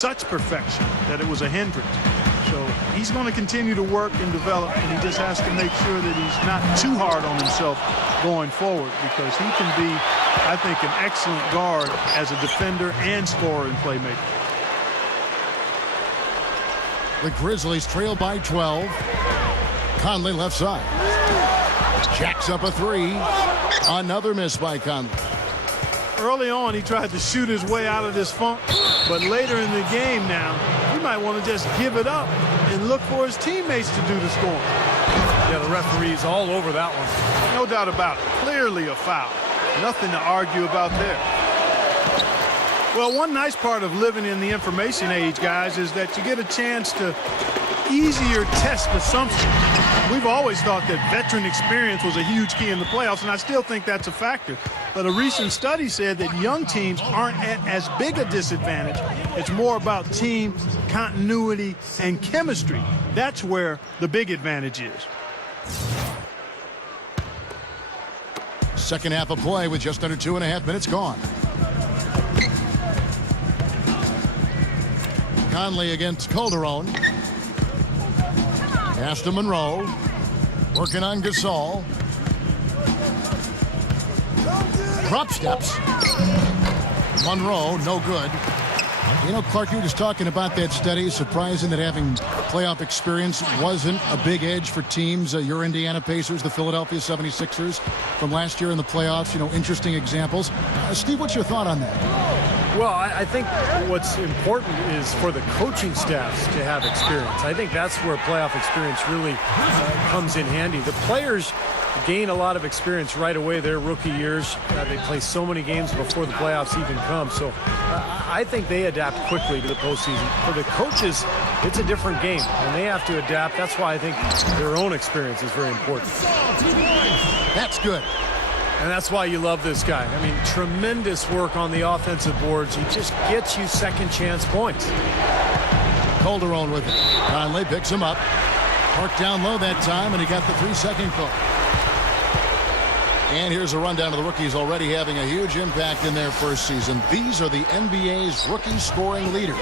such perfection that it was a hindrance. So he's going to continue to work and develop, and he just has to make sure that he's not too hard on himself going forward, because he can be, I think, an excellent guard as a defender and scorer and playmaker. The Grizzlies trail by 12. Conley left side. Jacks up a three. Another miss by Conley. Early on, he tried to shoot his way out of this funk, but later in the game now, he might want to just give it up and look for his teammates to do the scoring. Yeah, the referee's all over that one. No doubt about it. Clearly a foul. Nothing to argue about there. Well, one nice part of living in the information age, guys, is that you get a chance to easier test assumptions. We've always thought that veteran experience was a huge key in the playoffs, and I still think that's a factor. But a recent study said that young teams aren't at as big a disadvantage. It's more about team continuity and chemistry. That's where the big advantage is. Second half of play with just under 2.5 minutes gone. Conley against Calderon. Pass to Monroe. Working on Gasol. Drop steps. Monroe, no good. You know, Clark, you were just talking about that study. Surprising that having playoff experience wasn't a big edge for teams. Your Indiana Pacers, the Philadelphia 76ers from last year in the playoffs. You know, interesting examples. Steve, what's your thought on that? Well, I think what's important is for the coaching staffs to have experience. I think that's where playoff experience really comes in handy. The players gain a lot of experience right away their rookie years. They play so many games before the playoffs even come. So I think they adapt quickly to the postseason. For the coaches, it's a different game, and they have to adapt. That's why I think their own experience is very important. That's good. And that's why you love this guy. I mean, tremendous work on the offensive boards. He just gets you second chance points. Calderon with it. Conley picks him up. Parked down low that time, and he got the 3-second call. And here's a rundown of the rookies already having a huge impact in their first season. These are the NBA's rookie scoring leaders.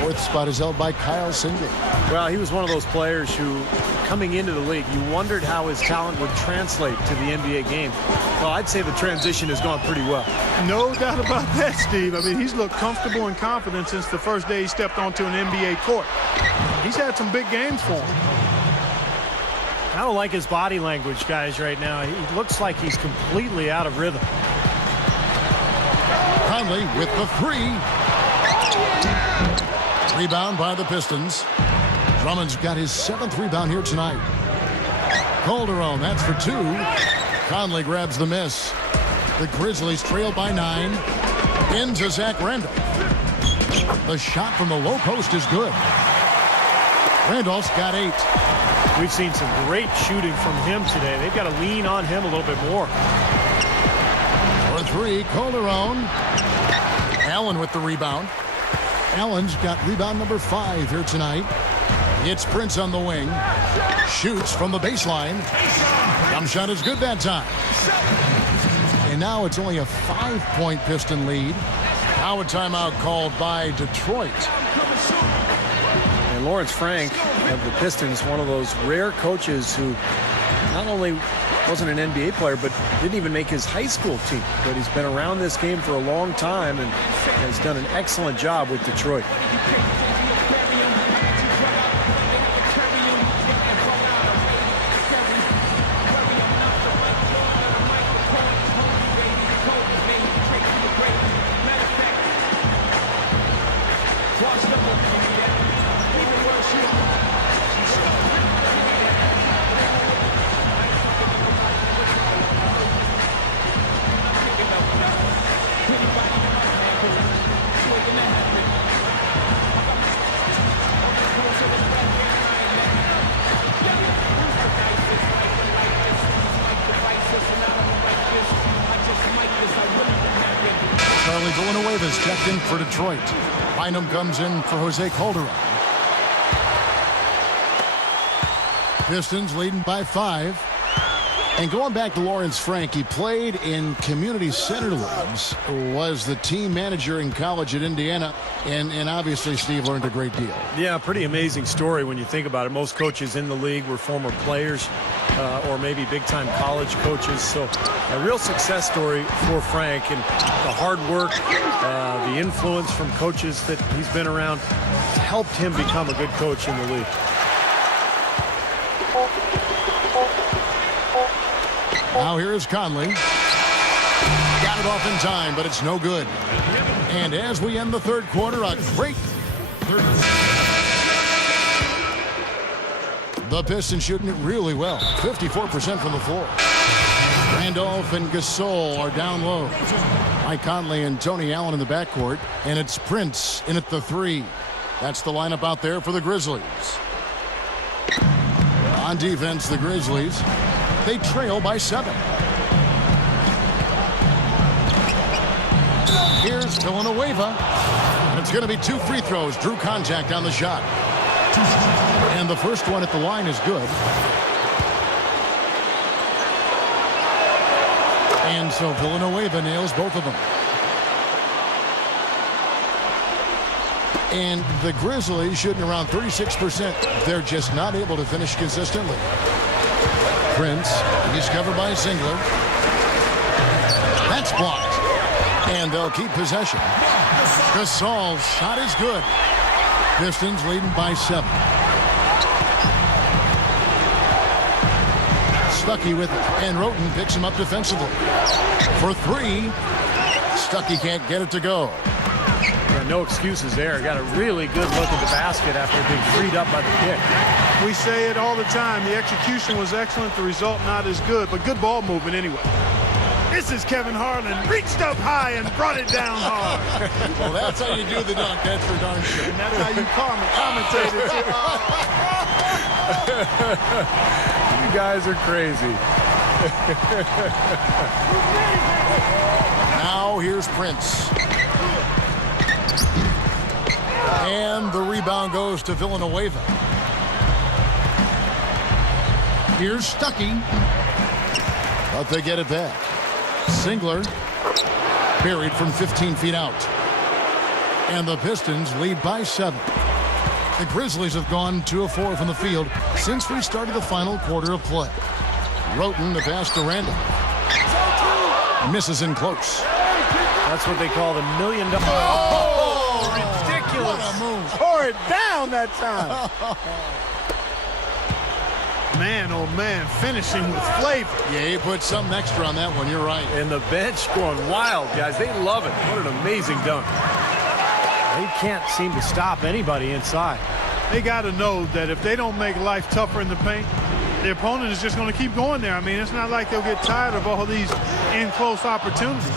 Fourth spot is held by Kyle Singleton. Well, he was one of those players who, coming into the league, you wondered how his talent would translate to the NBA game. Well, I'd say the transition has gone pretty well. No doubt about that, Steve. I mean, he's looked comfortable and confident since the first day he stepped onto an NBA court. He's had some big games for him. I don't like his body language, guys, right now. He looks like he's completely out of rhythm. Conley with the three. Rebound by the Pistons. Drummond's got his 7th rebound here tonight. Calderon, that's for 2. Conley grabs the miss. The Grizzlies trail by 9. Into Zach Randolph. The shot from the low post is good. Randolph's got 8. We've seen some great shooting from him today. They've got to lean on him a little bit more. For 3, Calderon. Allen with the rebound. Allen's got rebound number 5 here tonight. It's Prince on the wing. Shoots from the baseline. Jump shot is good that time. And now it's only a 5-point Piston lead. Now a timeout called by Detroit. And Lawrence Frank of the Pistons, one of those rare coaches who not only wasn't an NBA player, but didn't even make his high school team. But he's been around this game for a long time and has done an excellent job with Detroit. Charlie Villanueva's checked in for Detroit. Bynum comes in for Jose Calderon. Pistons leading by 5. And going back to Lawrence Frank, he played in community center leagues, was the team manager in college at Indiana, and obviously Steve learned a great deal. Yeah, pretty amazing story when you think about it. Most coaches in the league were former players or maybe big-time college coaches. So a real success story for Frank, and the hard work, the influence from coaches that he's been around helped him become a good coach in the league. Now here is Conley. Got it off in time, but it's no good. And as we end the third quarter, a great third. The Pistons shooting it really well. 54% from the floor. Randolph and Gasol are down low. Mike Conley and Tony Allen in the backcourt. And it's Prince in at the 3. That's the lineup out there for the Grizzlies. On defense, the Grizzlies, they trail by 7. Here's Villanueva. And it's going to be 2 free throws. Drew contact on the shot. And the first one at the line is good. And so Villanueva nails both of them. And the Grizzlies shooting around 36%. They're just not able to finish consistently. Prince, he's covered by Singler. That's blocked. And they'll keep possession. Gasol's shot is good. Pistons leading by 7. Stuckey with it, and Roten picks him up defensively. For 3, Stuckey can't get it to go. Yeah, no excuses there. Got a really good look at the basket after being freed up by the kick. We say it all the time. The execution was excellent. The result not as good, but good ball movement anyway. This is Kevin Harlan. Reached up high and brought it down hard. Well, that's how you do the dunk. That's for darn sure. And that's how you commentate it. You guys are crazy. Now here's Prince. And the rebound goes to Villanueva. Here's Stuckey. But they get it back. Singler buried from 15 feet out. And the Pistons lead by 7. The Grizzlies have gone 2 of 4 from the field since we started the final quarter of play. Roten, the pass to Randall. Misses in close. That's what they call the $1 million. Oh, ridiculous. What a move. Tore it down that time. Man, oh man, finishing with flavor. Yeah, he put something extra on that one. You're right. And the bench going wild, guys. They love it. What an amazing dunk. They can't seem to stop anybody inside. They got to know that if they don't make life tougher in the paint, the opponent is just going to keep going there. I mean, it's not like they'll get tired of all these in-close opportunities.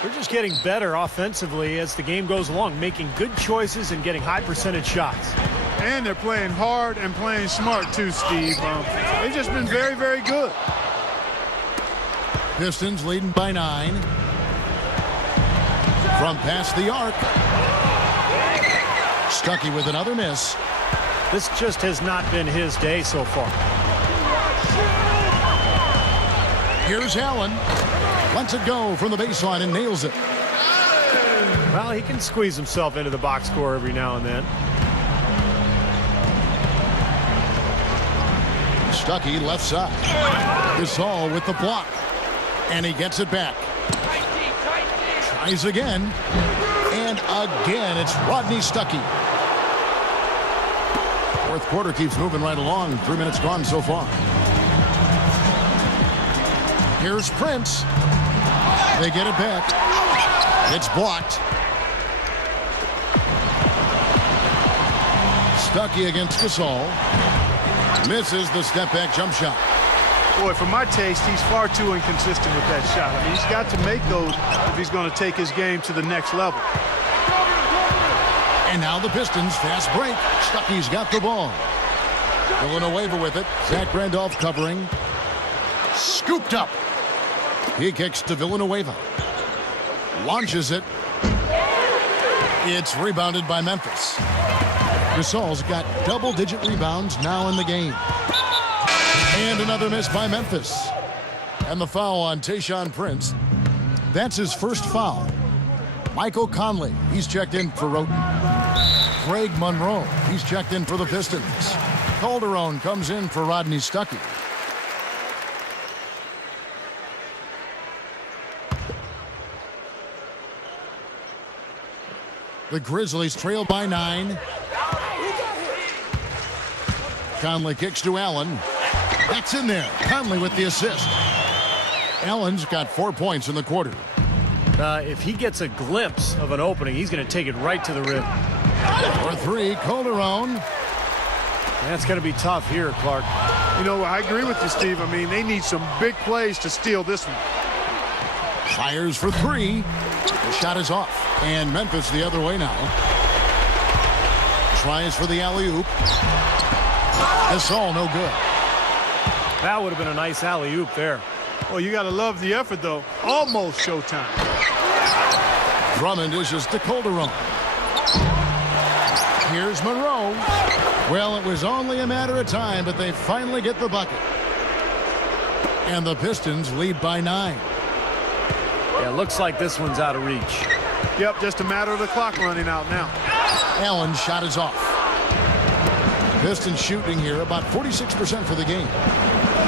They're just getting better offensively as the game goes along, making good choices and getting high percentage shots. And they're playing hard and playing smart too, Steve. They've just been very, very good. Pistons leading by 9. From past the arc. Stuckey with another miss. This just has not been his day so far. Here's Allen. Lets it go from the baseline and nails it. Well, he can squeeze himself into the box score every now and then. Stuckey left side. Gasol with the block. And he gets it back. Tries again. And again, it's Rodney Stuckey. Fourth quarter keeps moving right along. 3 minutes gone so far. Here's Prince. They get it back. It's blocked. Stuckey against Gasol. Misses the step-back jump shot. Boy, for my taste, he's far too inconsistent with that shot. I mean, he's got to make those if he's going to take his game to the next level. And now the Pistons, fast break. Stuckey's got the ball. Villanueva with it. Zach Randolph covering. Scooped up. He kicks to Villanueva. Launches it. It's rebounded by Memphis. Gasol's got double-digit rebounds now in the game. And another miss by Memphis. And the foul on Tayshaun Prince. That's his first foul. Michael Conley, he's checked in for Roten. Greg Monroe, he's checked in for the Pistons. Calderon comes in for Rodney Stuckey. The Grizzlies trail by 9. Conley kicks to Allen. That's in there. Conley with the assist. Allen's got 4 points in the quarter. If he gets a glimpse of an opening, he's going to take it right to the rim. For 3, Calderon. That's going to be tough here, Clark. You know, I agree with you, Steve. I mean, they need some big plays to steal this one. Fires for 3. The shot is off. And Memphis the other way now. Tries for the alley-oop. This all no good. That would have been a nice alley-oop there. Well, you got to love the effort, though. Almost showtime. Drummond dishes to Calderon. Here's Monroe. Well, it was only a matter of time, but they finally get the bucket. And the Pistons lead by 9. Yeah, looks like this one's out of reach. Yep, just a matter of the clock running out now. Allen's shot is off. Pistons shooting here about 46% for the game.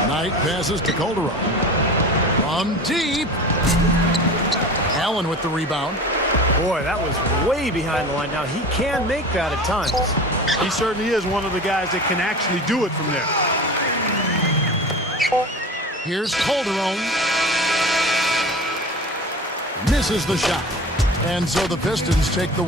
Knight passes to Calderon. From deep. Allen with the rebound. Boy, that was way behind the line. Now, he can make that at times. He certainly is one of the guys that can actually do it from there. Here's Calderon. Misses the shot. And so the Pistons take the